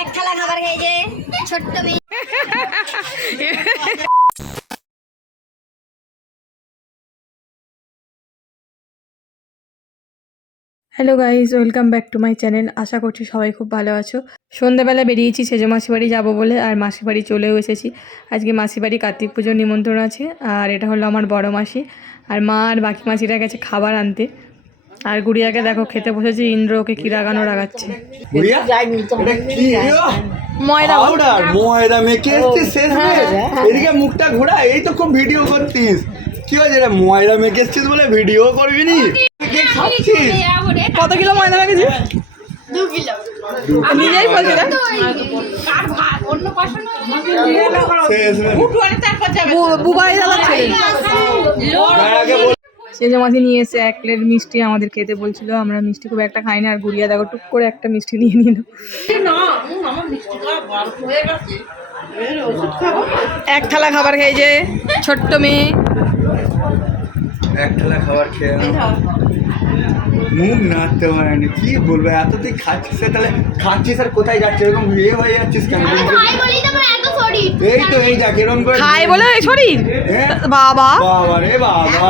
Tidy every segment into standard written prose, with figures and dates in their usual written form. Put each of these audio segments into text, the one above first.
এক থালা খাবার খেয়েছে ছোট্ট মেয়ে। Hello guys, welcome back to my channel. আশা করছি সবাই খুব ভালো আছো। সন্ধ্যাবেলা বেরিয়েছি সেজো মাসি বাড়ি যাবো বলে, আর মাসি বাড়ি চলেও এসেছি। আজকে মাসি বাড়ি কার্তিক পুজোর নিমন্ত্রণ আছে, আর এটা হলো আমার বড় মাসি, আর মা আর বাকি মাসিরা গেছে খাবার আনতে। আর গুড়িয়াকে দেখো খেতে বসেছে, ইন্দ্র ওকে কি রাগানো রাগাচ্ছে। ময়দা মেখে এসছিস শেষ এদিকে মুখটা ঘোরা, এই তো খুব ভিডিও করতিস। কি হয়েছে রে, ময়দা মেখে এসছিস বলে ভিডিও করবি নি? কত কিলো ময়দা মেখেছি? 2 কিলো। নিজেই বলছি না, বুবাই জ্বালাচ্ছে। সেজো মাসি নিয়ে এসে 1 প্লেট মিষ্টি আমাদের খেতে বলছিল, আমরা মিষ্টি খুব একটা খাই না। আর গুড়িয়া দেখো টুক করে একটা মিষ্টি নিয়ে নিল। এক থালা খাবার খেয়েছে ছোট্ট মেয়ে। এক থালা খাবার খেয়ে মুখ নাড়তে পারেনি। কি বলবো, এত তুই খাচ্ছিস, তাহলে খাচ্ছিস আর কোথায় যাচ্ছিস? এরকম ইয়ে হয়ে যাচ্ছিস কেন? এই তো এই দেখ এরকম করে খাই বলে এই শরীর। বাবা বাবা রে বাবা,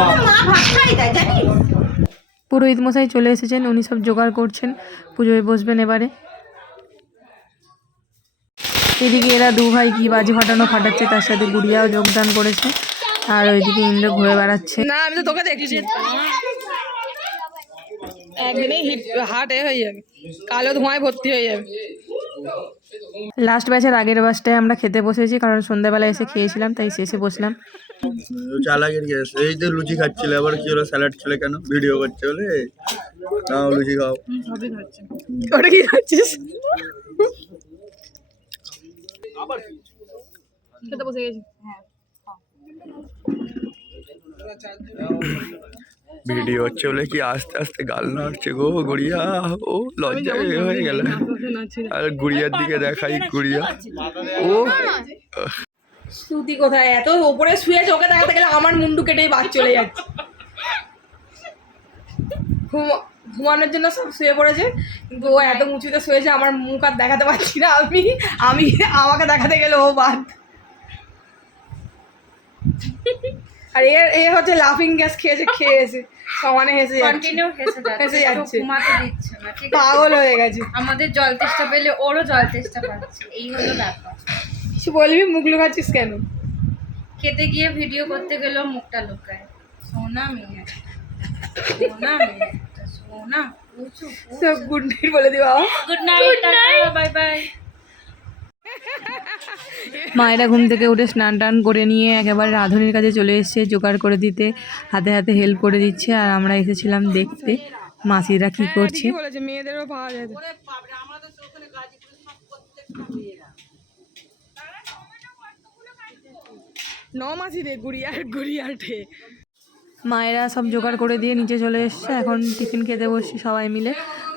পুরোহিত মশাই চলে এসেছেন, উনি সব জোগাড় করছেন, পুজোয় বসবেন এবারে। এদিকে এরা 2 ভাই কি বাজি ফাটানো ফাটাচ্ছে, তার সাথে গুড়িয়াও যোগদান করেছে। আর ওইদিকে ইন্দ্র ঘুরে বেড়াচ্ছে। না আমি তো তোকে দেখছি, একদিনেই হার্ট হয়ে যাবে, কালো ধোঁয়ায় ভর্তি হয়ে যাবে। লাস্ট ব্যাচের আগের বাসটায় আমরা খেতে বসেছি, কারণ সন্ধ্যাবেলা এসে খেয়েছিলাম, তাই শেষে বসলাম। চালাকের গ্যাস। এই যে লুচি খাচ্ছিলে, আবার কি হলো? স্যালাড ছিল কেন? ভিডিও করছে বলে? নাও লুচি খাও। ওটা কি খাচ্ছিস? খেতে বসে গেছি। ভিডিও হচ্ছে বলে কি আস্তে আস্তে গাল নাড়ছে গো গুড়িয়া। ও লজ্জা হয়ে গেল। আর গুড়িয়ার দিকে দেখাই, গুড়িয়া ও শ্রুতি কোথায়? এত ওপরে শুয়েছে, ওকে দেখাতে গেলে আমার মুন্ডু কেটেই বাদ চলে যাচ্ছে। ঘুমানোর জন্য সব শুয়ে পড়েছে, কিন্তু ও এত উঁচুতে শুয়েছে আমার মুখ আর দেখাতে পারছি না। আমি আমাকে দেখাতে গেলে ও বাদ। আর এ হচ্ছে লাফিং গ্যাস খেয়েছে সমানে হেসে যাচ্ছে, পাগল হয়ে গেছে। আমাদের জল তেষ্টা পেলে ওরও জল তেষ্টা পাচ্ছে, এই হলো ব্যাপার। কিছু বলবি? মুখ লুকাচ্ছিস কেন? খেতে গিয়ে ভিডিও করতে গেলেও মুখটা লুকায়। সোনা মেয়ে, সোনা মেয়ে, সোনা। সব গুড নাইট বলে দিবা। Good night, bye bye. মায়েরা ঘুম থেকে উঠে স্নান টান করে নিয়ে একেবারে রাঁধুনির কাছে চলে এসেছে, জোগাড় করে দিতে হাতে হাতে হেল্প করে দিচ্ছে। আর আমরা এসেছিলাম দেখতে মাসিরা কি করছে। মেয়েদেরও পাওয়া যায়। মাসি রে গুড়িয়াটে মায়েরা সব জোগাড় করে দিয়ে নিচে চলে এসছে। এখন টিফিন খেতে বসছি সবাই মিলে।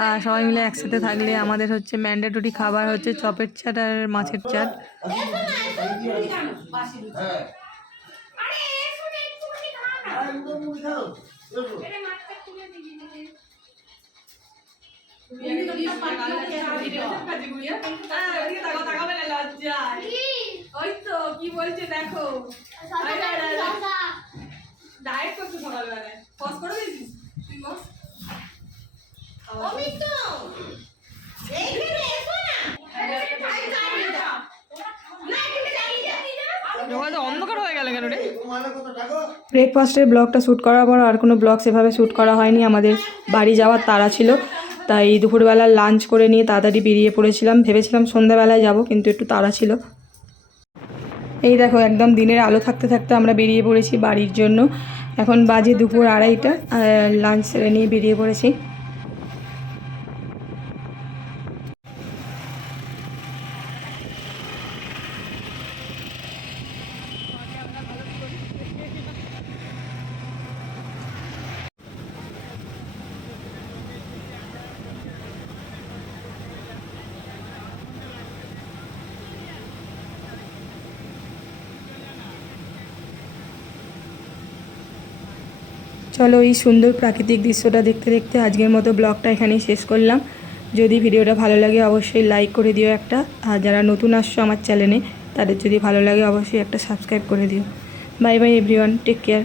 আর সবাই মিলে একসাথে থাকলে আমাদের হচ্ছে ম্যান্ডেটরি খাবার হচ্ছে চপের চাট আর মাছের চাট। ওই তো কি বলছে দেখো, ডায়েট করছো সকালবেলায়, পজ করে দিয়েছিস তুই? অন্ধকার হয়ে গেল কেন রে? ব্রেকফাস্টের ব্লগটা শ্যুট করার পর আর কোনো ব্লগ সেভাবে শ্যুট করা হয়নি। আমাদের বাড়ি যাওয়ার তাড়া ছিল, তাই দুপুরবেলা লাঞ্চ করে নিয়ে তাড়াতাড়ি বেরিয়ে পড়েছিলাম। ভেবেছিলাম সন্ধ্যাবেলায় যাব, কিন্তু একটু তাড়া ছিল। এই দেখো একদম দিনের আলো থাকতে থাকতে আমরা বেরিয়ে পড়েছি বাড়ির জন্য। এখন বাজে দুপুর 2:30, লাঞ্চ সেরে নিয়ে বেরিয়ে পড়েছি। চলো এই সুন্দর প্রাকৃতিক দৃশ্যটা দেখতে দেখতে আজকের মতো ব্লগটা এখানেই শেষ করলাম। যদি ভিডিওটা ভালো লাগে অবশ্যই লাইক করে দিও একটা, আর যারা নতুন আসছো আমার চ্যানেলে তাদের যদি ভালো লাগে অবশ্যই একটা সাবস্ক্রাইব করে দিও। Bye bye everyone, take care.